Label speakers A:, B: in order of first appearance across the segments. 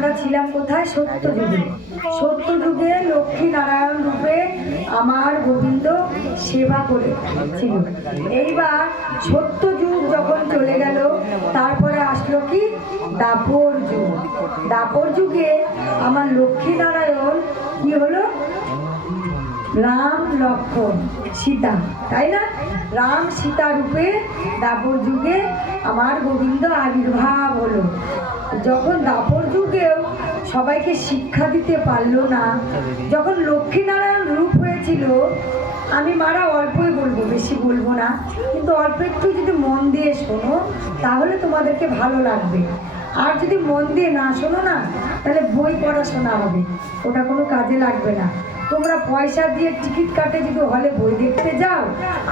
A: আমরা ছিলাম কোথায়? সত্য যুগে সত্য যুগে লক্ষ্মী নারায়ণ রূপে আমার গোবিন্দ সেবা করেছিল। এইবার সত্য যুগ যখন চলে গেল, তারপরে আসলো কি? দাপর যুগ। দাপর যুগে আমার লক্ষ্মী নারায়ণ কি হলো? রাম লক্ষণ, সীতা। তাই না? রাম, সীতা রূপে দাপর যুগে আমার গোবিন্দ আবির্ভাব হলো। যখন দাপর যুগেও সবাইকে শিক্ষা দিতে পারল না, যখন লক্ষ্মীনারায়ণ রূপ হয়েছিল, আমি মারা অল্পই বলব, বেশি বলব না, কিন্তু অল্প একটু যদি মন দিয়ে শোনো, তাহলে তোমাদেরকে ভালো লাগবে। আর যদি মন দিয়ে না শোনো না, তাহলে বই পড়াশোনা হবে। ওটা কোনো কাজে লাগবে না। তোমরা পয়সা দিয়ে টিকিট কাটে যদি হলে বই দেখতে যাও,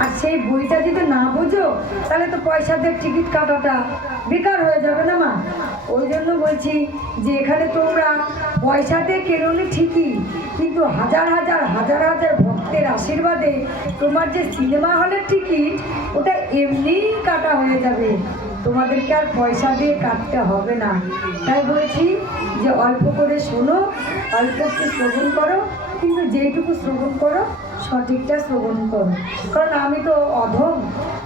A: আর সেই বইটা যদি না বোঝো, তাহলে তো পয়সা দিয়ে টিকিট কাটাটা বেকার হয়ে যাবে না মা। ওই জন্য বলছি যে এখানে তোমরা পয়সা দিয়ে কেরোনি ঠিকই, কিন্তু হাজার হাজার হাজার হাজার ভক্তের আশীর্বাদে তোমার যে সিনেমা হলের টিকিট, ওটা এমনিই কাটা হয়ে যাবে। তোমাদেরকে আর পয়সা দিয়ে কাটতে হবে না। তাই বলছি যে অল্প করে শোনো, অল্প একটু শ্রবণ করো, কিন্তু যেইটুকু শ্রবণ করো, সঠিকটা শ্রবণ করো। কারণ আমি তো অধম,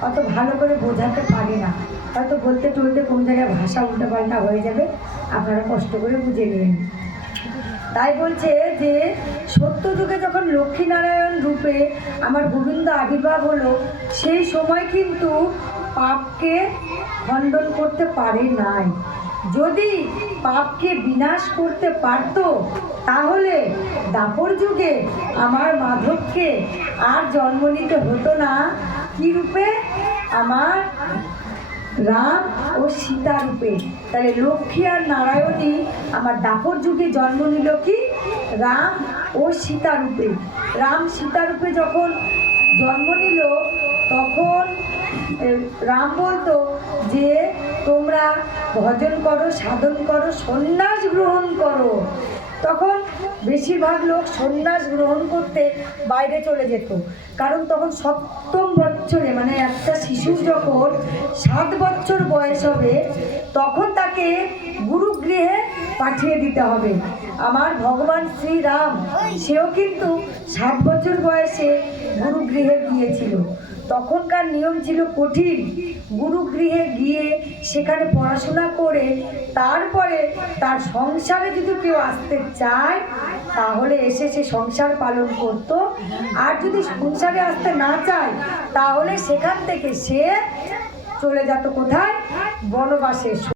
A: অত ভালো করে বোঝাতে পারি না। হয়তো বলতে টলতে কোন জায়গায় ভাষা উল্টাপাল্টা হয়ে যাবে, আপনারা কষ্ট করে বুঝে নেবেন। তাই বলছে যে সত্য যুগে যখন লক্ষ্মীনারায়ণ রূপে আমার গোবিন্দ আবির্ভাব হলো, সেই সময় কিন্তু পাপকে খণ্ডন করতে পারে নাই। যদি পাপকে বিনাশ করতে পারত, তাহলে দাপর যুগে আমার মাধবকে আর জন্ম নিতে হতো না। কি রূপে? আমার রাম ও সীতা রূপে। তাহলে লক্ষ্মী আর নারায়ণী আমার দাপর যুগে জন্ম নিল কি? রাম ও সীতা রূপে। রাম সীতা রূপে যখন জন্ম নিল, তখন রাম বলতো যে, তোমরা ভজন করো, সাধন করো, সন্ন্যাস গ্রহণ করো। তখন বেশিরভাগ লোক সন্ন্যাস গ্রহণ করতে বাইরে চলে যেত। কারণ তখন সপ্তম বছরে মানে একটা শিশুর যখন সাত বছর বয়স হবে, তখন তাকে গুরুগৃহে পাঠিয়ে দিতে হবে। আমার ভগবান শ্রীরাম, সেও কিন্তু সাত বছর বয়সে গুরুগৃহে গিয়েছিল। তখনকার নিয়ম ছিল কঠিন। গুরুগৃহে গিয়ে সেখানে পড়াশোনা করে, তারপরে তার সংসারে যদি কেউ আসতে চায়, তাহলে এসে সে সংসার পালন করত। আর যদি সংসারে আসতে না চায়, তাহলে সেখান থেকে সে চলে যেত কোথায়? বনবাসে।